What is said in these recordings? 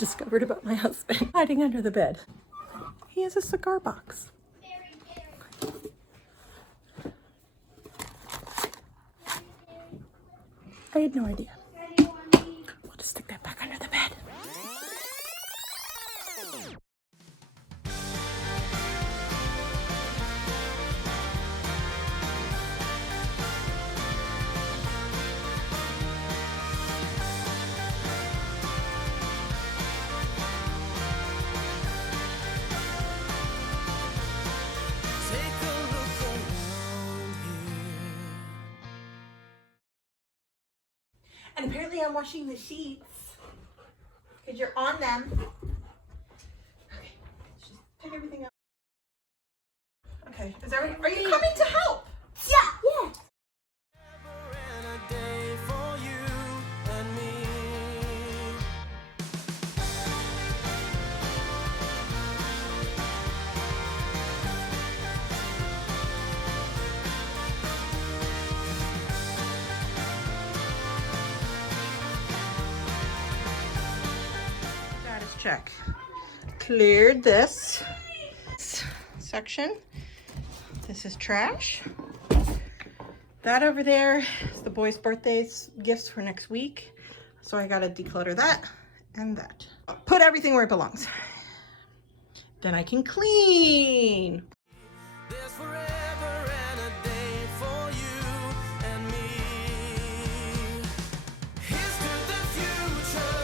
discovered about my husband hiding under the bed. He has a cigar box. I had no idea. We'll just stick that back under the bed. And apparently I'm washing the sheets because you're on them. Okay, let's just pick everything up. Okay, is there, are you coming to help? Yeah. Yeah. Check. Cleared this section. This is trash. That over there is the boys' birthdays gifts for next week. So I gotta declutter that and that. Put everything where it belongs. Then I can clean. There's forever and a day for you and me. Here's to the future.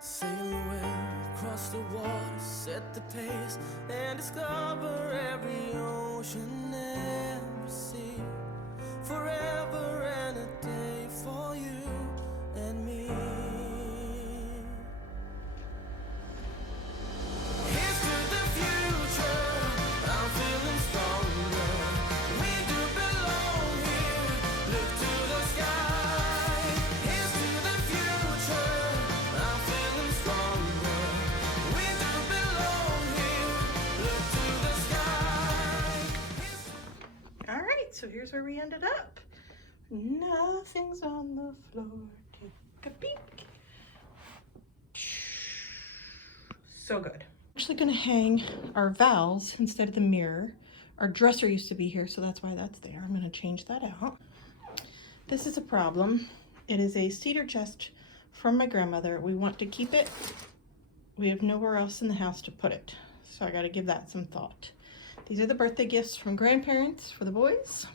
Sail away across the water, set the pace, and discover every ocean, every sea. Forever and a day for you and me. Here's to the future, I'm feeling stronger. We do belong here, look to the sky. Here's to the future, I'm feeling stronger. We do belong here, look to the sky. All right, so here's where we ended up. Nothing's on the floor. Take a peek. So good. Actually gonna hang our valves instead of the mirror. Our dresser used to be here, so that's why that's there. I'm gonna change that out. This is a problem. It is a cedar chest from my grandmother. We want to keep it. We have nowhere else in the house to put it, so I gotta give that some thought. These are the birthday gifts from grandparents for the boys.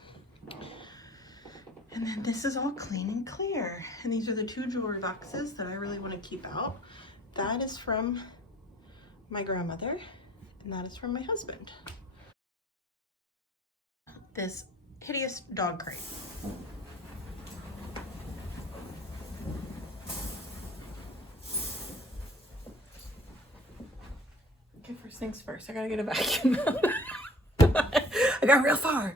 And then this is all clean and clear. And these are the two jewelry boxes that I really want to keep out. That is from my grandmother, and that is from my husband. This hideous dog crate. Okay, first things first, I gotta get a vacuum. I got real far.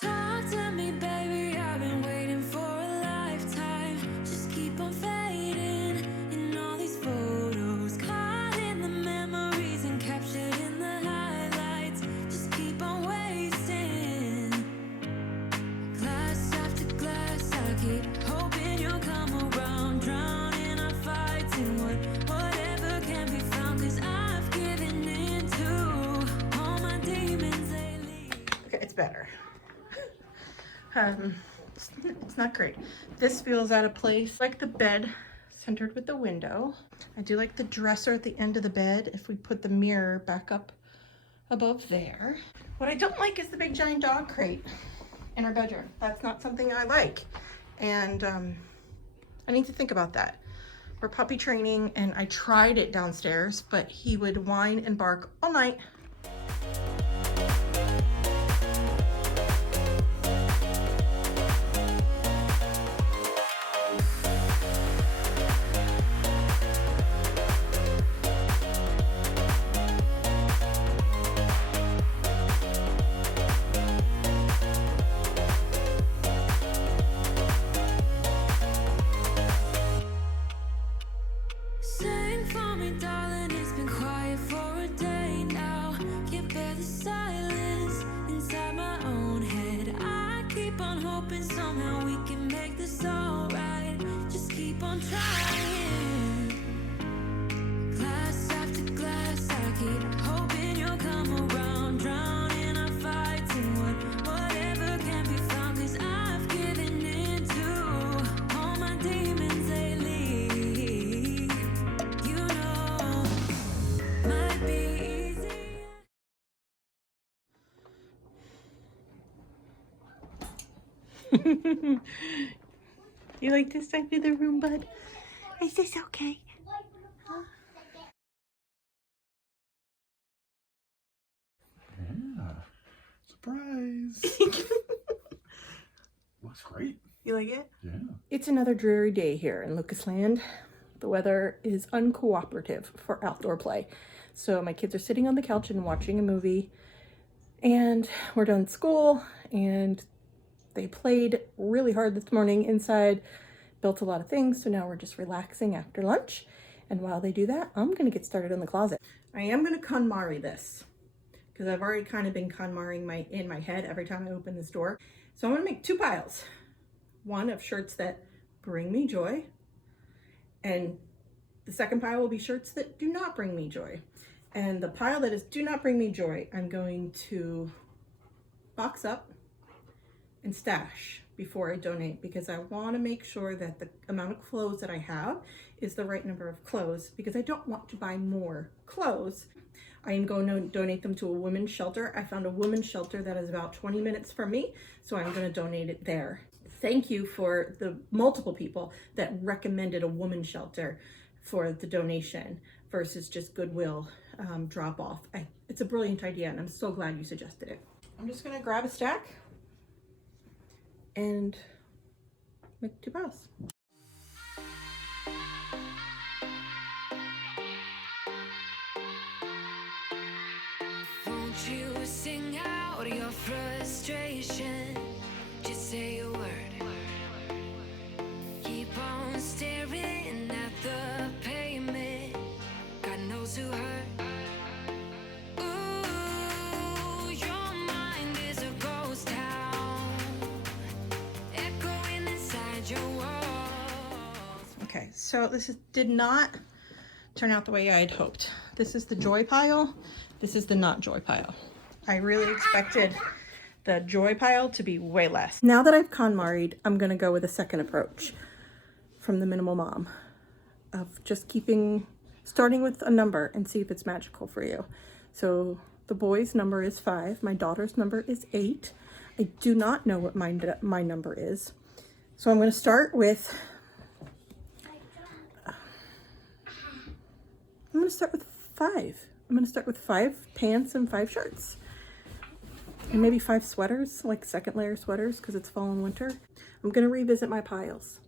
Talk to me, baby, I've been waiting for a lifetime. Just keep on fading in all these photos, caught in the memories and captured in the highlights. Just keep on wasting. Glass after glass, I keep hoping you'll come around, drowning our fights in whatever can be found, 'cause I've given in to all my demons lately. Okay, it's better. It's not great. This feels out of place. I like the bed centered with the window. I do like the dresser at the end of the bed if we put the mirror back up above there. What I don't like is the big giant dog crate in our bedroom. That's not something I like. and I need to think about that. We're puppy training, and I tried it downstairs, but he would whine and bark all night. Sing for me, darling, it's been quiet for a day now. Can't bear the silence inside my own head. I keep on hoping somehow we can make this alright. Just keep on trying. Glass after glass, I keep hoping you'll come around. Drowning our fights in whatever can be found. 'Cause I've given in to all my demons lately. You know, might be easy. You like this side of the room, bud? Is this okay? Yeah. Surprise. Looks great. You like it? Yeah. It's another dreary day here in Lucasland. The weather is uncooperative for outdoor play. So my kids are sitting on the couch and watching a movie, and we're done school, and they played really hard this morning inside, built a lot of things. So now we're just relaxing after lunch. And while they do that, I'm gonna get started on the closet. I am gonna KonMari this, because I've already kind of been KonMariing in my head every time I open this door. So I'm gonna make two piles. One of shirts that bring me joy, and the second pile will be shirts that do not bring me joy. And the pile that is do not bring me joy, I'm going to box up and stash before I donate, because I want to make sure that the amount of clothes that I have is the right number of clothes, because I don't want to buy more clothes. I am going to donate them to a women's shelter. I found a women's shelter that is about 20 minutes from me, so I'm going to donate it there. Thank you for the multiple people that recommended a women's shelter for the donation versus just Goodwill drop off. It's a brilliant idea, and I'm so glad you suggested it. I'm just going to grab a stack and make two piles. Won't you sing out your frustration? Just say a word. Keep on staring at the pavement. God knows who hurt. Ooh, your mind is a ghost town, echoing inside your walls. Okay, so did not turn out the way I had hoped. This is the joy pile. This is the not joy pile. I really expected the joy pile to be way less. Now that I've KonMari'd, I'm gonna go with a second approach from the Minimal Mom of just starting with a number and see if it's magical for you. So the boy's number is 5. My daughter's number is 8. I do not know what my number is. So I'm gonna start with, I'm gonna start with 5. I'm gonna start with 5 pants and 5 shirts. And maybe 5 sweaters, like second layer sweaters, because it's fall and winter. I'm gonna revisit my piles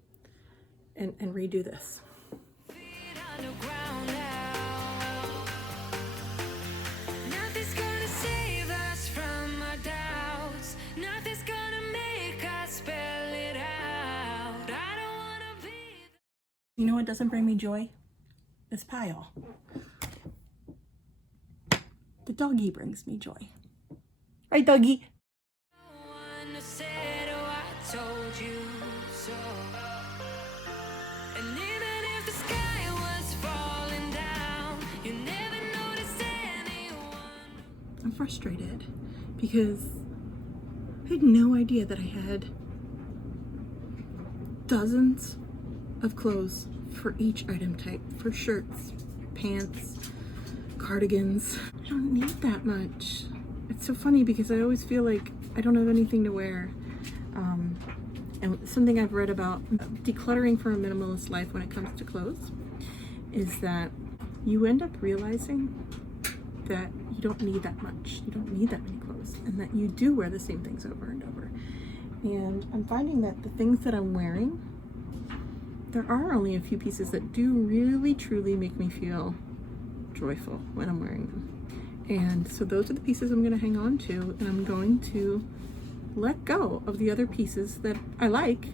and redo this. Feet underground now. Nothing's gonna save us from our doubts. Nothing's gonna make us spell it out. I don't wanna be. You know what doesn't bring me joy? This pile. The doggy brings me joy. Right, doggy? No one said, oh, I told you so. And even if the sky was falling down, you never noticed anyone. I'm frustrated because I had no idea that I had dozens of clothes for each item type, for shirts, pants, cardigans. I don't need that much. It's so funny because I always feel like I don't have anything to wear. And something I've read about decluttering for a minimalist life when it comes to clothes is that you end up realizing that you don't need that much. You don't need that many clothes, and that you do wear the same things over and over. And I'm finding that the things that I'm wearing, there are only a few pieces that do really truly make me feel joyful when I'm wearing them. And so those are the pieces I'm going to hang on to, and I'm going to let go of the other pieces that I like.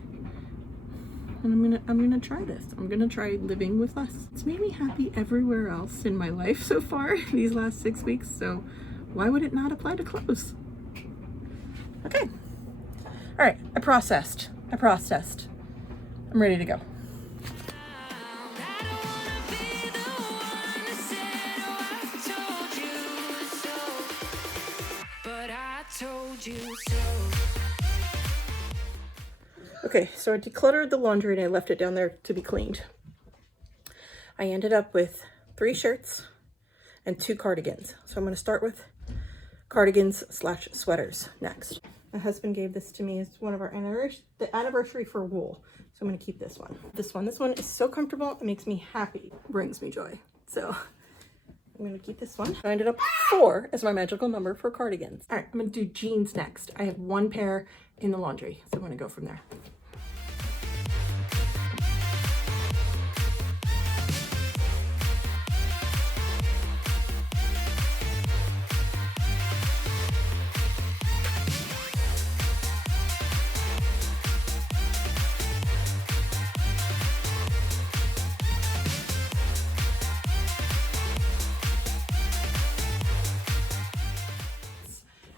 And I'm gonna try this. I'm gonna try living with less. It's made me happy everywhere else in my life so far these last 6 weeks, so why would it not apply to clothes? Okay. All right, I processed. I'm ready to go. Okay, so I decluttered the laundry and I left it down there to be cleaned. I ended up with 3 shirts and 2 cardigans. So I'm going to start with cardigans / sweaters next. My husband gave this to me as one of our anniversary for wool. So I'm going to keep this one. This one is so comfortable. It makes me happy. Brings me joy. So I'm going to keep this one. I ended up with 4 as my magical number for cardigans. All right, I'm going to do jeans next. I have 1 pair in the laundry, so I'm going to go from there.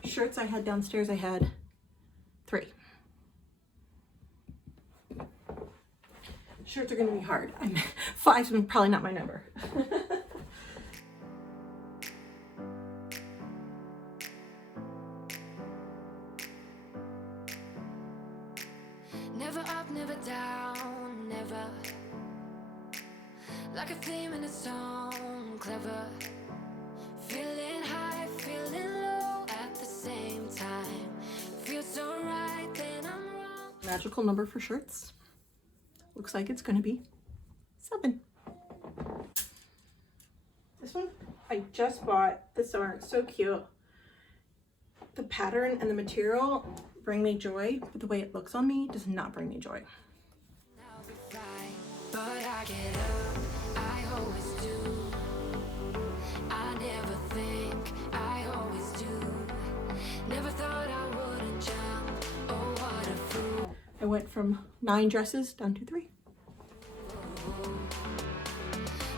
Shirts I had downstairs, I had 3. Shirts are going to be hard. 5's probably not my number. Never up, never down, never. Like a theme in a song, clever. Feeling high, feeling low at the same time. Feels so right, then I'm wrong. Magical number for shirts. Looks like it's gonna be 7. This one I just bought this summer. It's so cute. The pattern and the material bring me joy, but the way it looks on me does not bring me joy. I'll be fine, but I get up, I always do. I never think, I always do. Never thought I wouldn't jump, oh what a fool. I went from 9 dresses down to 3.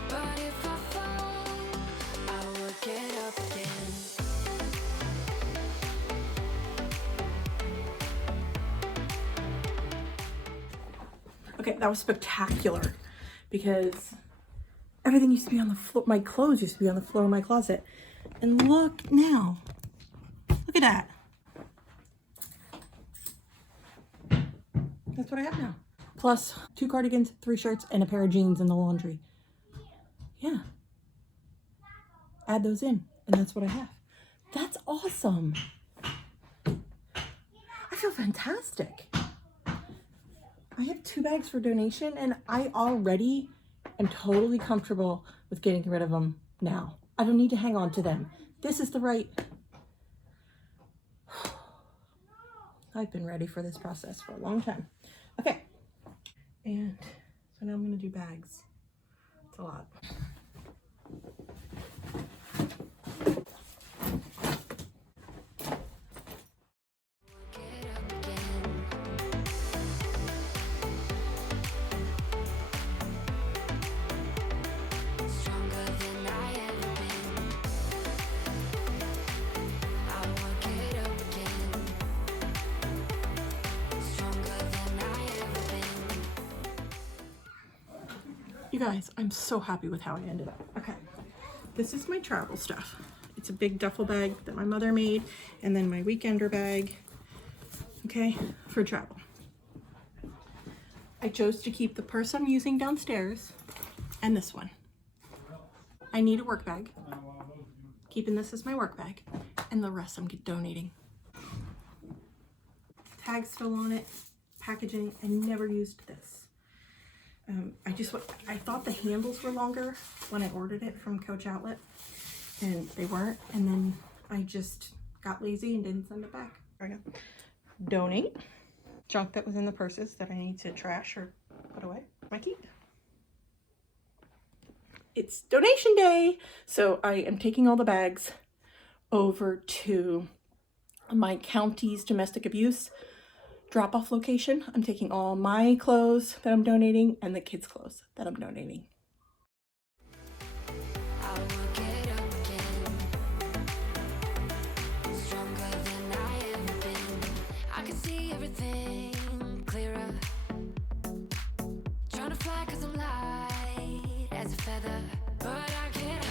But if I fall, I will get up again. Okay, that was spectacular because everything used to be on the floor. My clothes used to be on the floor of my closet. And look now. Look at that. That's what I have now. Plus 2 cardigans, 3 shirts, and a pair of jeans in the laundry. Yeah. Add those in, and that's what I have. That's awesome. I feel fantastic. I have 2 bags for donation, and I already am totally comfortable with getting rid of them now. I don't need to hang on to them. This is the right... I've been ready for this process for a long time. Okay. And so now I'm going to do bags. It's a lot. You guys, I'm so happy with how I ended up. Okay, this is my travel stuff. It's a big duffel bag that my mother made, and then my weekender bag, okay, for travel. I chose to keep the purse I'm using downstairs and this one. I need a work bag. Keeping this as my work bag, and the rest I'm donating. Tag's still on it. packaging. I never used this. I thought the handles were longer when I ordered it from Coach Outlet, and they weren't, and then I just got lazy and didn't send it back. There we go. Donate. Junk that was in the purses that I need to trash or put away. My keep. It's donation day, so I am taking all the bags over to my county's domestic abuse drop-off location. I'm taking all my clothes that I'm donating and the kids' clothes that I'm donating. I will get up again, stronger than I ever been. I can see everything clearer, trying to fly 'cause I'm light as a feather, but I can't